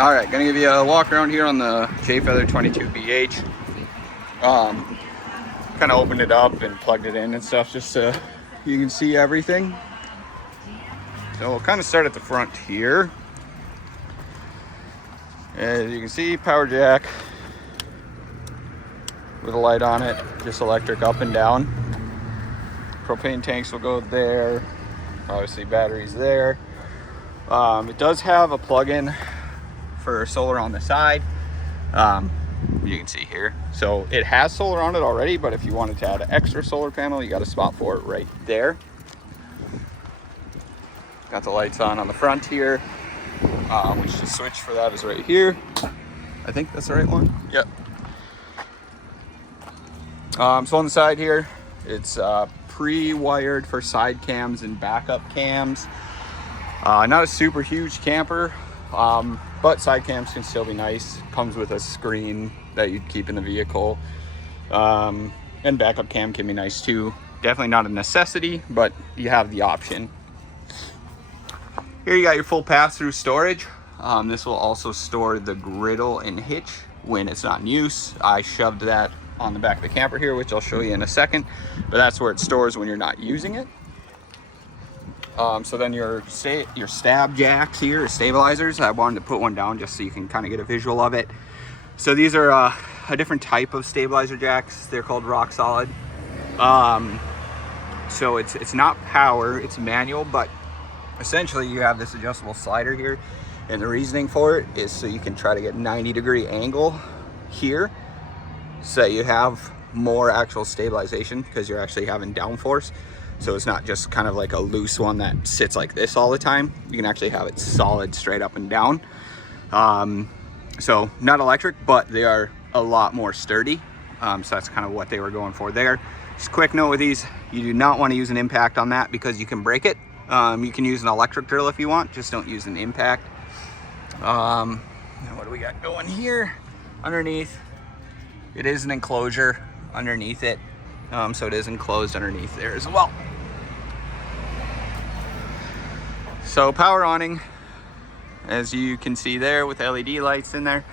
All right, gonna give you a walk around here on the Jayfeather 22BH. Kind of opened it up and plugged it in and stuff just so you can see everything. So we'll kind of start at the front here. As you can see, power jack with a light on it, just electric up and down. Propane tanks will go there. Obviously batteries there. It does have a plug-in for solar on the side. You can see here. So it has solar on it already, but if you wanted to add an extra solar panel, you got a spot for it right there. Got the lights on the front here, which the switch for that is right here. I think that's the right one. Yep. So on the side here, it's pre-wired for side cams and backup cams. Not a super huge camper, but side cams can still be nice. Comes with a screen that you'd keep in the vehicle. And backup cam can be nice too. Definitely not a necessity, but you have the option. Here you got your full pass-through storage. This will also store the griddle and hitch when it's not in use. I shoved that on the back of the camper here, which I'll show you in a second, but that's where it stores when you're not using it. So then your stab jacks here, stabilizers, I wanted to put one down just so you can kind of get a visual of it. So these are a different type of stabilizer jacks. They're called Rock Solid. So it's not power, it's manual, but essentially you have this adjustable slider here, and the reasoning for it is so you can try to get 90-degree angle here, so you have more actual stabilization because you're actually having downforce. So it's not just kind of like a loose one that sits like this all the time. You can actually have it solid straight up and down. So not electric, but they are a lot more sturdy. So that's kind of what they were going for there. Just a quick note with these, you do not want to use an impact on that because you can break it. You can use an electric drill if you want, just don't use an impact. Now what do we got going here? Underneath, it is an enclosure underneath it. So it is enclosed underneath there as well. So power awning, as you can see there with LED lights in there.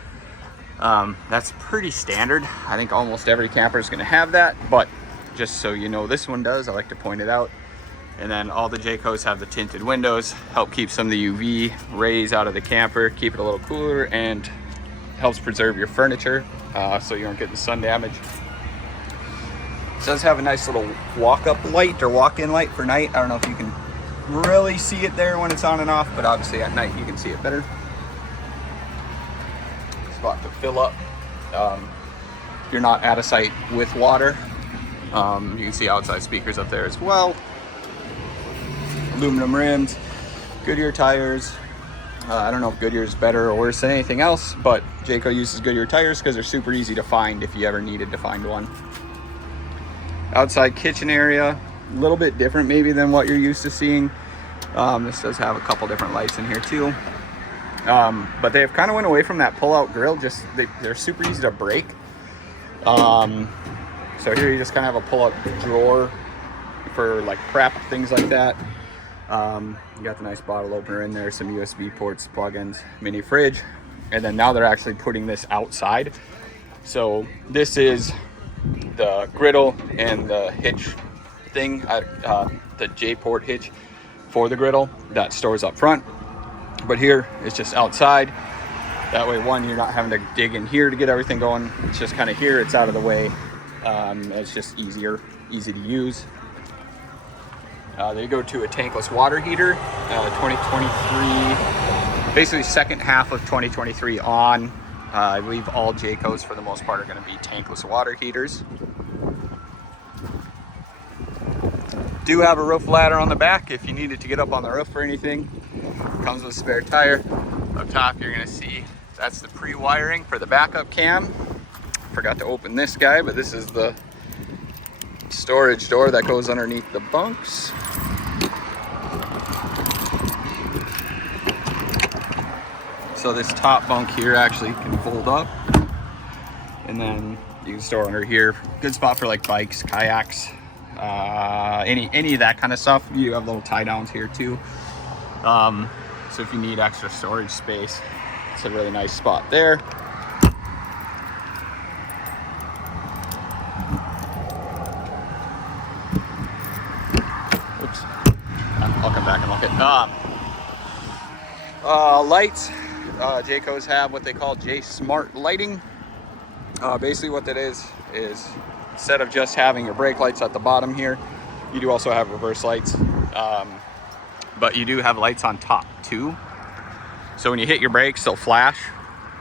That's pretty standard. I think almost every camper is going to have that, but just so you know, this one does. I like to point it out. And then all the Jaycos have the tinted windows, help keep some of the UV rays out of the camper, keep it a little cooler, and helps preserve your furniture so you aren't getting sun damage. It does have a nice little walk-up light or walk-in light for night. I don't know if you can really see it there when it's on and off, but obviously at night you can see it better. Spot to fill up. If you're not at a site with water, you can see outside speakers up there as well. Aluminum rims, Goodyear tires. I don't know if Goodyear is better or worse than anything else, but Jayco uses Goodyear tires because they're super easy to find if you ever needed to find one. Outside kitchen area, a little bit different maybe than what you're used to seeing. This does have a couple different lights in here too. But they've kind of went away from that pull-out grill. Just they're super easy to break. So here you just kind of have a pull-out drawer for like prep, things like that. You got the nice bottle opener in there, some USB ports, plugins, mini fridge, and then now they're actually putting this outside. So this is the griddle and the hitch thing, the J-port hitch for the griddle that stores up front. But here it's just outside. That way, one, you're not having to dig in here to get everything going. It's just kind of here, it's out of the way. It's just easy to use. They go to a tankless water heater, 2023, basically second half of 2023 on. I believe all Jaycos for the most part are going to be tankless water heaters. Do have a roof ladder on the back if you needed to get up on the roof or anything. Comes with a spare tire. Up top you're going to see that's the pre-wiring for the backup cam. Forgot to open this guy, but this is the storage door that goes underneath the bunks. So this top bunk here actually can fold up, and then you can store under here. Good spot for like bikes, kayaks, any of that kind of stuff. You have little tie downs here too. So if you need extra storage space, It's a really nice spot there. Oops. I'll come back and look at lights. Jayco's have what they call J Smart lighting. Basically what that is instead of just having your brake lights at the bottom here, you do also have reverse lights. But you do have lights on top too. So when you hit your brakes, they'll flash.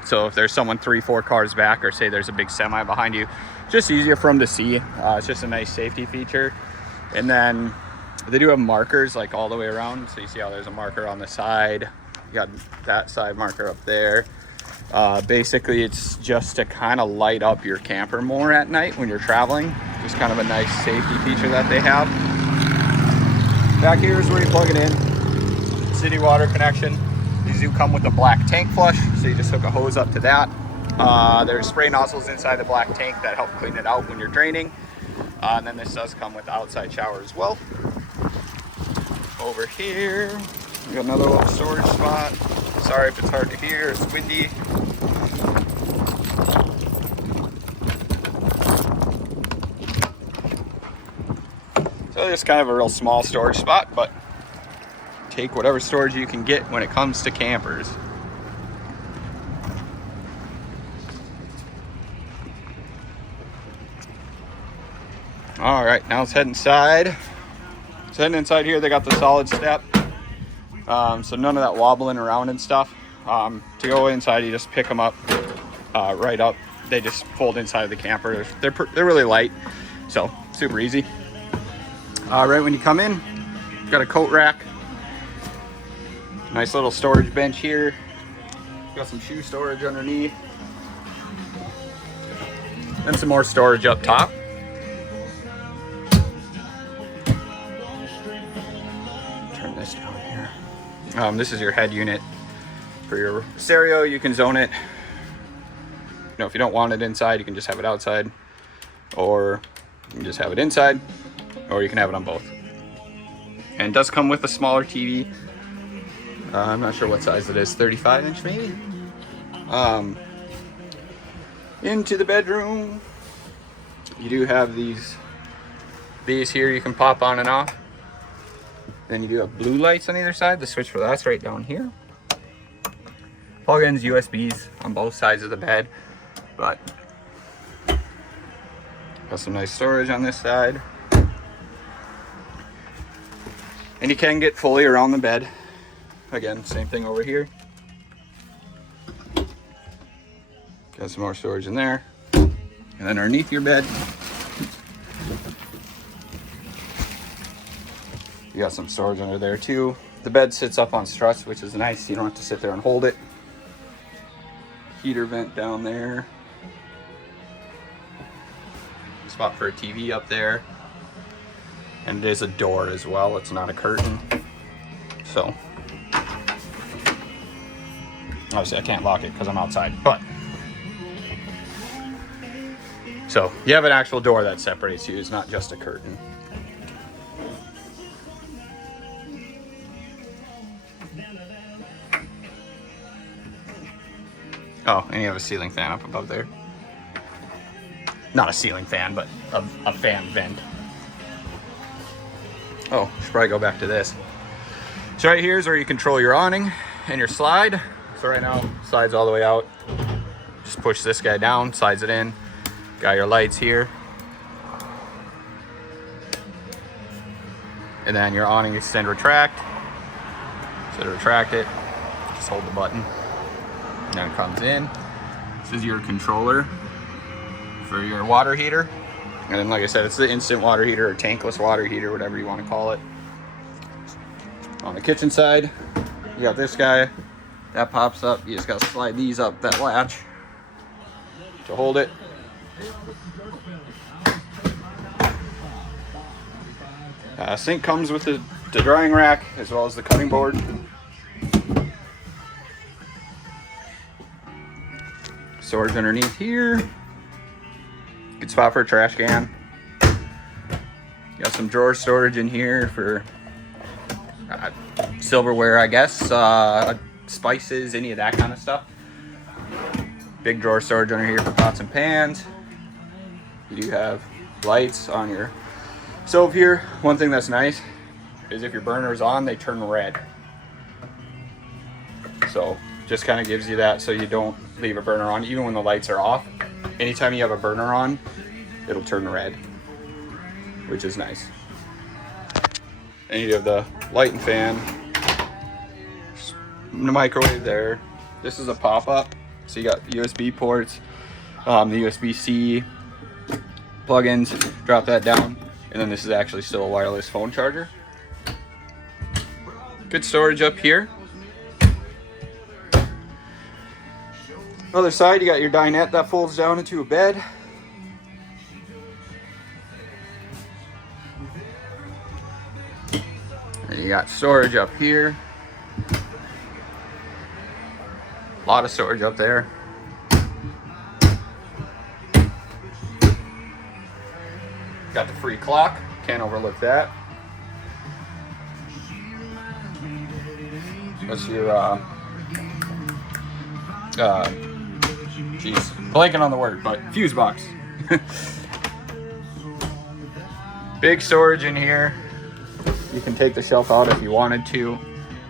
So if there's someone 3-4 cars back, or say there's a big semi behind you, just easier for them to see. It's just a nice safety feature. And then they do have markers like all the way around. So you see how there's a marker on the side. You got that side marker up there. Basically it's just to kind of light up your camper more at night when you're traveling. Just kind of a nice safety feature that they have. Back here is where you plug it in. City water connection. These do come with a black tank flush, so you just hook a hose up to that. There's spray nozzles inside the black tank that help clean it out when you're draining. And then this does come with the outside shower as well. Over here, we got another little storage spot. Sorry if it's hard to hear, it's windy. So it's kind of a real small storage spot, but take whatever storage you can get when it comes to campers. All right, now let's head inside. So heading inside here, they got the solid step. So none of that wobbling around and stuff. To go inside, you just pick them up right up. They just fold inside of the camper. They're really light, so super easy. Right when you come in, got a coat rack. Nice little storage bench here. Got some shoe storage underneath. Then some more storage up top. Turn this down here. This is your head unit for your stereo. You can zone it. You know, if you don't want it inside, you can just have it outside, or you can just have it inside, or you can have it on both. And it does come with a smaller TV. I'm not sure what size it is, 35-inch maybe. Into the bedroom, you do have these here you can pop on and off. Then you do have blue lights on either side. The switch for that's right down here. Plug-ins, USBs on both sides of the bed, but got some nice storage on this side. And you can get fully around the bed. Again, same thing over here. Got some more storage in there. And then underneath your bed, you got some storage under there too. The bed sits up on struts, which is nice. You don't have to sit there and hold it. Heater vent down there. Spot for a TV up there. And it is a door as well. It's not a curtain. So obviously I can't lock it because I'm outside, but so you have an actual door that separates you. It's not just a curtain. Oh, and you have a ceiling fan up above there. Not a ceiling fan, but a fan vent. Oh, should probably go back to this. So right here is where you control your awning and your slide. So right now, slides all the way out. Just push this guy down, slides it in. Got your lights here. And then your awning extend retract. So to retract it, just hold the button. And then it comes in. This is your controller for your water heater. And then, like I said, it's the instant water heater or tankless water heater, whatever you want to call it. On the kitchen side, you got this guy. That pops up. You just got to slide these up that latch to hold it. Sink comes with the drying rack as well as the cutting board. Storage underneath here. Good spot for a trash can. Got some drawer storage in here for silverware, I guess, spices, any of that kind of stuff. Big drawer storage under here for pots and pans. You do have lights on your stove here. One thing that's nice is if your burner is on, they turn red. So just kind of gives you that so you don't leave a burner on even when the lights are off. Anytime you have a burner on, it'll turn red, which is nice. And you have the light and fan, the microwave there. This is a pop-up, so you got USB ports, the USB-C plugins, drop that down, and then this is actually still a wireless phone charger. Good storage up here. Other side, you got your dinette that folds down into a bed. And you got storage up here. A lot of storage up there. Got the free clock, can't overlook that. That's your geez, blanking on the word, but fuse box. Big storage in here. You can take the shelf out if you wanted to.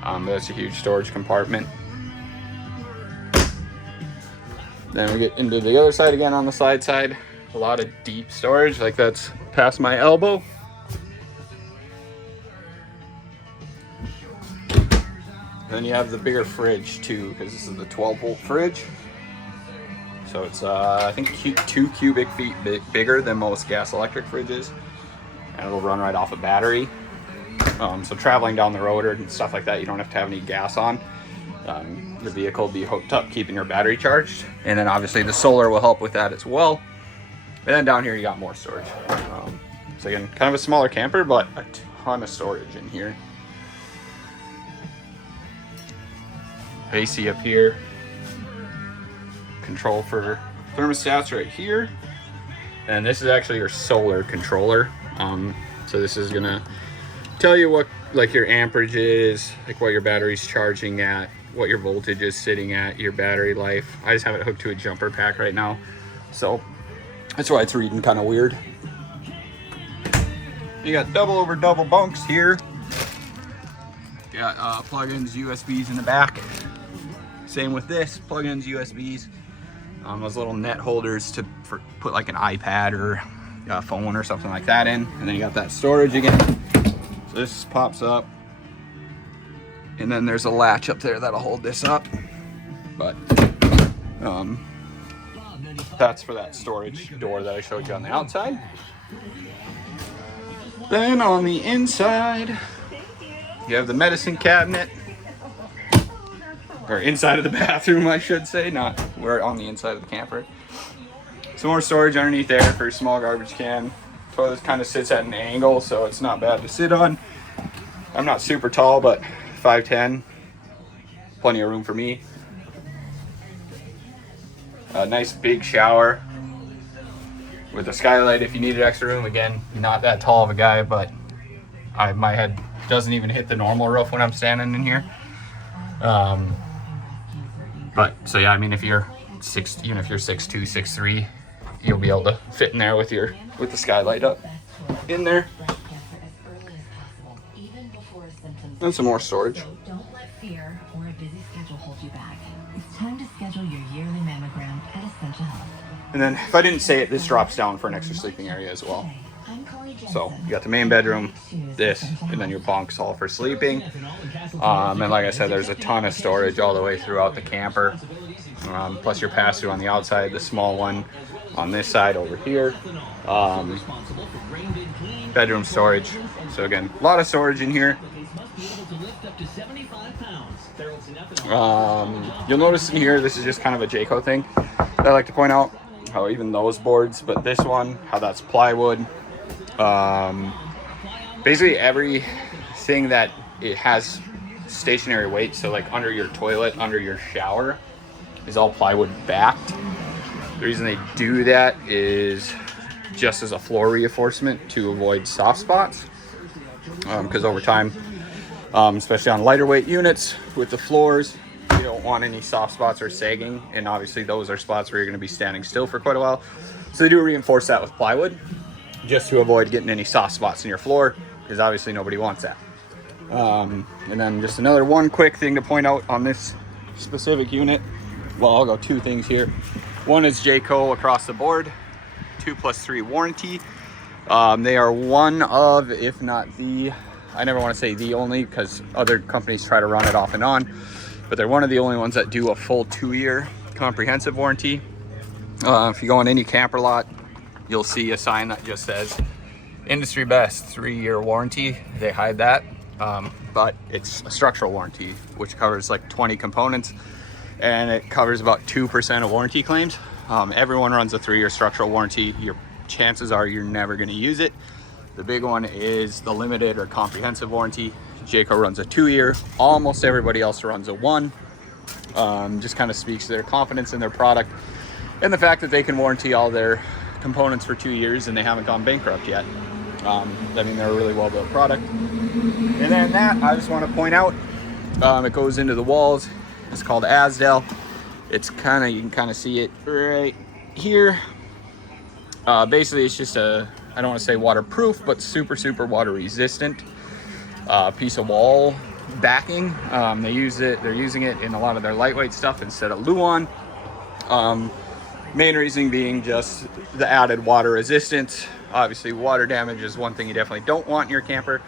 That's a huge storage compartment. Then we get into the other side again on the side. A lot of deep storage, like that's past my elbow. Then you have the bigger fridge too, because this is the 12-volt fridge. So it's I think 2 cubic feet bigger than most gas electric fridges, and it'll run right off a battery. So traveling down the road and stuff like that, you don't have to have any gas on. The vehicle will be hooked up, keeping your battery charged, and then obviously the solar will help with that as well. And then down here you got more storage. So again, kind of a smaller camper, but a ton of storage in here. AC up here. Control for thermostats right here. And this is actually your solar controller. So this is gonna tell you what like your amperage is, like what your battery's charging at, what your voltage is sitting at, your battery life. I just have it hooked to a jumper pack right now, so that's why it's reading kind of weird. You got double over double bunks here. Got plugins, USBs in the back. Same with this, plugins, USBs. Those little net holders to put like an iPad or a phone or something like that in. And then you got that storage again. So this pops up. And then there's a latch up there that'll hold this up. But that's for that storage door that I showed you on the outside. Then on the inside, you have the medicine cabinet. Or inside of the bathroom, I should say, not we're on the inside of the camper. Some more storage underneath there for a small garbage can. Toilet kind of sits at an angle, so it's not bad to sit on. I'm not super tall, but 5'10", plenty of room for me. A nice big shower with a skylight if you needed extra room. Again, not that tall of a guy, but my head doesn't even hit the normal roof when I'm standing in here. But so yeah, I mean, if you're even if you're 6'2", 6'3", you'll be able to fit in there with the skylight up in there. And some more storage. Don't let fear or a busy schedule hold you back. It's time to schedule your yearly mammogram at Essentia Health. And then, if I didn't say it, this drops down for an extra sleeping area as well. So you got the main bedroom, this, and then your bunks all for sleeping. And like I said, there's a ton of storage all the way throughout the camper. Plus your pass-through on the outside, the small one on this side over here. Bedroom storage. So again, a lot of storage in here. You'll notice in here, this is just kind of a Jayco thing that I like to point out. How even those boards, but this one, how that's plywood. Basically everything that it has stationary weight, so like under your toilet, under your shower, is all plywood backed. The reason they do that is just as a floor reinforcement to avoid soft spots, because over time, especially on lighter weight units with the floors, you don't want any soft spots or sagging, and obviously those are spots where you're going to be standing still for quite a while. So they do reinforce that with plywood just to avoid getting any soft spots in your floor, because obviously nobody wants that. And then just another one quick thing to point out on this specific unit. Well, I'll go two things here. One is Jayco across the board, 2+3 warranty. They are one of, if not the, I never want to say the only, because other companies try to run it off and on, but they're one of the only ones that do a full 2-year comprehensive warranty. If you go on any camper lot, you'll see a sign that just says industry best 3-year warranty. They hide that, but it's a structural warranty, which covers like 20 components, and it covers about 2% of warranty claims. Everyone runs a 3-year structural warranty. Your chances are you're never going to use it. The big one is the limited or comprehensive warranty. Jayco runs a 2-year. Almost everybody else runs a 1. Just kind of speaks to their confidence in their product and the fact that they can warranty all their components for 2 years and they haven't gone bankrupt yet. I mean, they're a really well built product. And then that, I just want to point out, it goes into the walls. It's called Azdel. It's kind of, you can kind of see it right here. Basically, it's just a, I don't want to say waterproof, but super water resistant piece of wall backing. They're using it in a lot of their lightweight stuff instead of Luan. Main reason being just the added water resistance. Obviously, water damage is one thing you definitely don't want in your camper.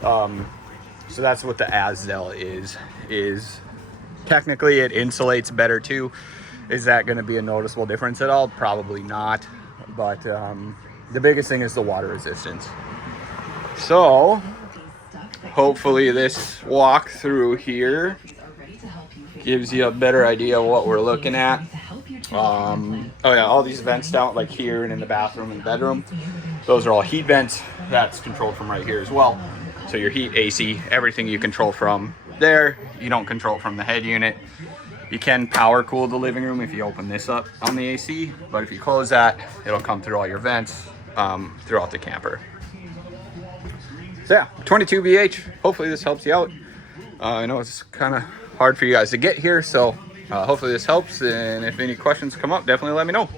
So that's what the Azdel is. Technically, it insulates better too. Is that going to be a noticeable difference at all? Probably not. But the biggest thing is the water resistance. So hopefully this walkthrough here gives you a better idea of what we're looking at. Oh yeah, all these vents down like here and in the bathroom and bedroom, those are all heat vents. That's controlled from right here as well. So your heat, AC, everything you control from there. You don't control from the head unit. You can power cool the living room if you open this up on the AC, but if you close that, it'll come through all your vents throughout the camper. So yeah, 22 BH. Hopefully this helps you out. I know it's kind of hard for you guys to get here, so hopefully this helps. And if any questions come up, definitely let me know.